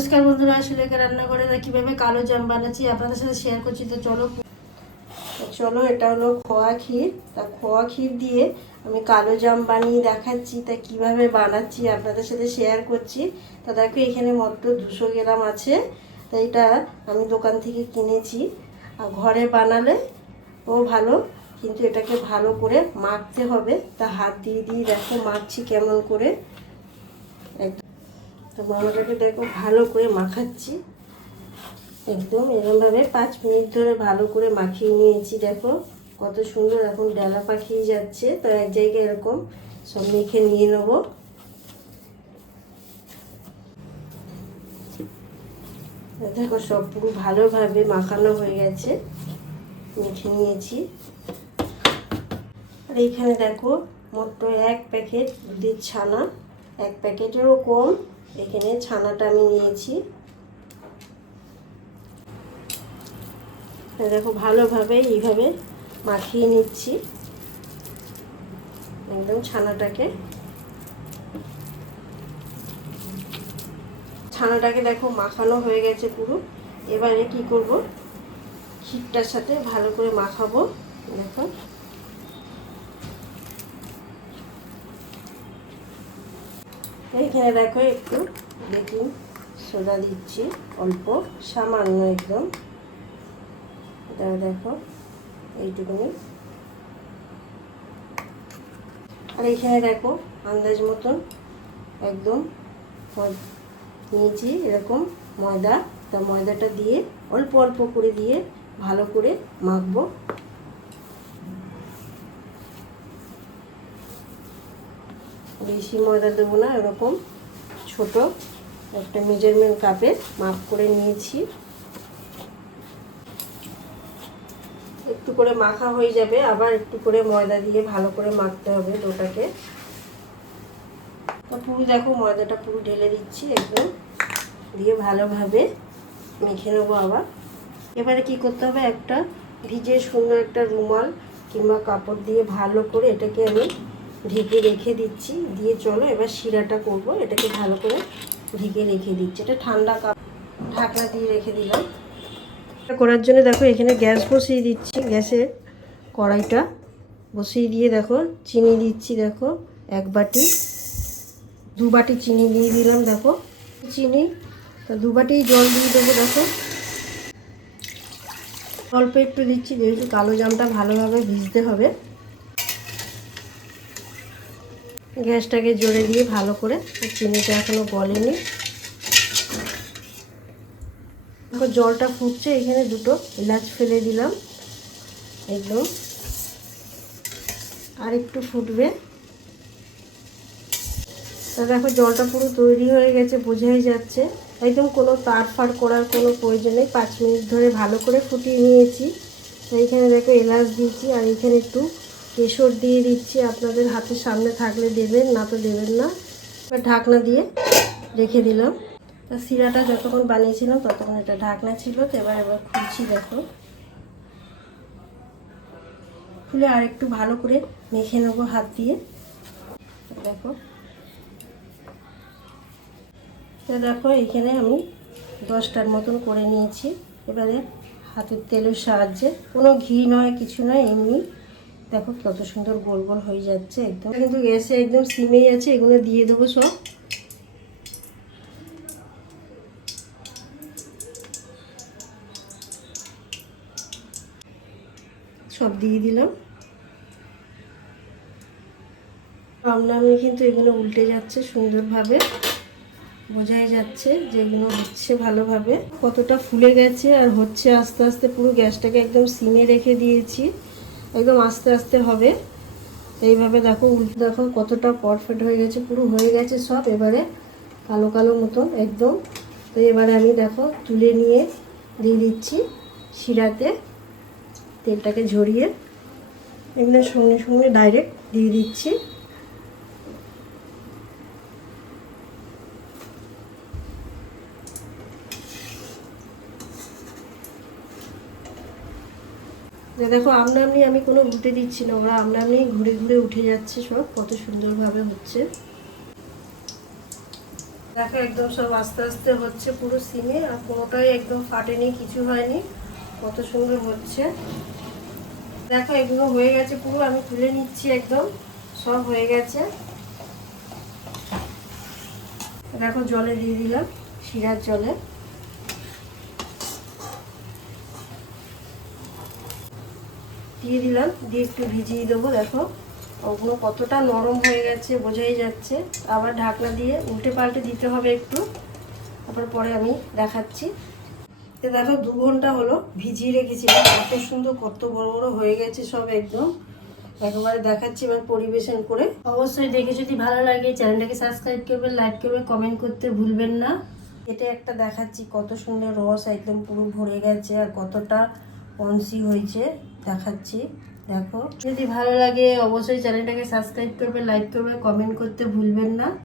নমস্কার বন্ধুরা আসলে রান্না করে কীভাবে কালো জাম বানাচ্ছি আপনাদের সাথে শেয়ার করছি। তো চলো চলো, এটা হলো খোয়া ক্ষীর। তা খোয়া ক্ষীর দিয়ে আমি কালো জাম বানিয়ে দেখাচ্ছি, তা কীভাবে বানাচ্ছি আপনাদের সাথে শেয়ার করছি। তা দেখো, এখানে মাত্র দুশো গ্রাম আছে। তা এটা আমি দোকান থেকে কিনেছি। আর ঘরে বানালে ও ভালো, কিন্তু এটাকে ভালো করে মাখতে হবে। তা হাত দিয়ে দিয়ে দেখো, মাখছি কেমন করে। তো মামাটাকে দেখো ভালো করে মাখাচ্ছি। একদম এরমভাবে পাঁচ মিনিট ধরে ভালো করে মাখিয়ে নিয়েছি, দেখো। কত সুন্দর এখন ডালা পাখিয়ে যাচ্ছে, তো এক জায়গায় এরকম সব মেখে নিয়ে নেব। দেখো সব পুরো ভালোভাবে মাখানো হয়ে গেছে, মেখে নিয়েছি। আর এইখানে দেখো, মোট এক প্যাকেট দুধের ছানা, এক প্যাকেটেরও কম। এখানে ছানাটা আমি নিয়েছি। দেখো ভালোভাবে এইভাবে মাখিয়ে নিচ্ছি। একদম ছানাটাকে। ছানাটাকে দেখো মাখানো হয়ে গেছে পুরো। এবারে কি করব? ক্ষীরটার সাথে ভালো করে মাখাবো। দেখো। এইখানে দেখো একটু বেকিং সোডা দিচ্ছি, অল্প, সামান্য একদম। এটাও দেখো, এইটুকুনি। আর এইখানে দেখো, আন্দাজ মতন, একদম নিয়েছি এরকম ময়দা। তা ময়দাটা দিয়ে অল্প অল্প করে দিয়ে ভালো করে মাখবো। বেশি ময়দা দেবো না, এরকম ছোট। একটা মেজারমেন্ট কাপে মাপ করে নিয়েছি। একটু করে মাখা হয়ে যাবে, আবার একটু করে ময়দা দিয়ে ভালো করে মাখতে হবে ডোটাকে। তো পুরো দেখো ময়দাটা পুরো ঢেলে দিচ্ছি একদম। দিয়ে ভালোভাবে মেখে নেব আবার। এবারে কি করতে হবে, একটা ভিজে সুন্দর একটা রুমাল কিংবা কাপড় দিয়ে ভালো করে এটাকে আমি ঢেকে রেখে দিচ্ছি। দিয়ে চলো এবার শিরাটা করব। এটাকে ভালো করে ঢেকে রেখে দিচ্ছি। এটা ঠান্ডা কাপ, ঢাকনা দিয়ে রেখে দিলাম। এটা করার জন্য দেখো, এখানে গ্যাস বসিয়ে দিচ্ছি গ্যাসে কড়াইটা। বসিয়ে দিয়ে দেখো, চিনি দিচ্ছি দেখো, এক বাটি। দু বাটি চিনি দিয়ে দিলাম দেখো। চিনি, তো দু বাটি জল দিয়ে দেবো দেখো। অল্প একটু দিচ্ছি, যেহেতু কালো জামটা ভালোভাবে ভিজতে হবে। গ্যাসটাকে জোরে দিয়ে ভালো করে চিনিটা এখনও গলেনি। জলটা ফুটছে, এখানে দুটো এলাচ ফেলে দিলাম। একদম। আর একটু ফুটবে। তা দেখো, জলটা পুরো তৈরি হয়ে গেছে, বোঝাই যাচ্ছে। একদম কোনো তার ফাড় করার কোনো প্রয়োজন নেই। পাঁচ মিনিট ধরে ভালো করে ফুটিয়ে নিয়েছি। তো এইখানে দেখো, এলাচ দিয়েছি, আর এখানে একটু কেশর দিয়ে দিচ্ছি আপনাদের হাতের সামনে থাকলে দেবেন, না তো দেবেন না। এবার ঢাকনা দিয়ে রেখে দিলাম। তা সিরাটা যতক্ষণ বানিয়েছিলাম ততক্ষণ এটা ঢাকনা ছিল, তো এবার এবার খুলছি দেখো। খুলে আর একটু ভালো করে মেখে নেব হাত দিয়ে। দেখো। তো দেখো, এখানে আমি দশটার মতন করে নিয়েছি। এবারে হাতের তেলের সাহায্যে। কোনো ঘি নয়, কিছু নয়, এমনি দেখো কত সুন্দর গোল গোল হয়ে যাচ্ছে একদম। কিন্তু গ্যাসে একদম সিমেই আছে, এগুলো দিয়ে দেবো সব। সব দিয়ে দিলাম। রামনামে কিন্তু এগুলো উল্টে যাচ্ছে সুন্দরভাবে। বোঝাই যাচ্ছে যে এগুলো হচ্ছে ভালোভাবে। কতটা ফুলে গেছে আর হচ্ছে আস্তে আস্তে পুরো গ্যাসটাকে একদম সিমে রেখে দিয়েছি। একদম আস্তে আস্তে হবে। এইভাবে দেখো, উল্টো দেখো কতটা পারফেক্ট হয়ে গেছে, পুরো হয়ে গেছে সব এবারে কালো কালো মতন একদম। তো এবারে আমি দেখো তুলে নিয়ে দিয়ে দিচ্ছি শিরাতে তেলটাকে ঝরিয়ে। এমনি সঙ্গে সঙ্গে ডাইরেক্ট দিয়ে দিচ্ছি। যে দেখো আমনামনি আমি কোনো উঠে দিচ্ছি না, ওরা আমনামনি ঘুরে ঘুরে উঠে যাচ্ছে সব, কত সুন্দরভাবে হচ্ছে। দেখো একদম সব আস্তে আস্তে হচ্ছে পুরো সিমে আর কোনোটাই একদম ফাটেনি, কিছু হয়নি, কত সুন্দর হচ্ছে। দেখো এগুলো হয়ে গেছে পুরো, আমি তুলে নিচ্ছি একদম, সব হয়ে গেছে। দেখো জলে দিয়ে দিলাম, শিরার জলে। দিয়ে দিলাম, দিয়ে একটু ভিজিয়ে দেবো, দেখো। ওগুলো কতটা নরম হয়ে গেছে, বোঝাই যাচ্ছে। আবার ঢাকনা দিয়ে উল্টে পাল্টে দিতে হবে একটু। তারপর পরে আমি দেখাচ্ছি। তো দেখো, দু ঘণ্টা হলো ভিজিয়ে রেখেছিলাম কত সুন্দর, কত বড় বড় হয়ে গেছে সব একদম। একেবারে দেখাচ্ছি এবার পরিবেশন করে। অবশ্যই দেখে যদি ভালো লাগে, চ্যানেলটাকে সাবস্ক্রাইব করবেন, লাইক করবেন, কমেন্ট করতে ভুলবেন না। এটা একটা দেখাচ্ছি, কত সুন্দর রস একদম পুরো ভরে গেছে আর কতটা কনসি হয়েছে, দেখাচ্ছি। দেখো। যদি ভালো লাগে, অবশ্যই চ্যানেলটাকে সাবস্ক্রাইব করবে, লাইক করবে, কমেন্ট করতে ভুলবেন না।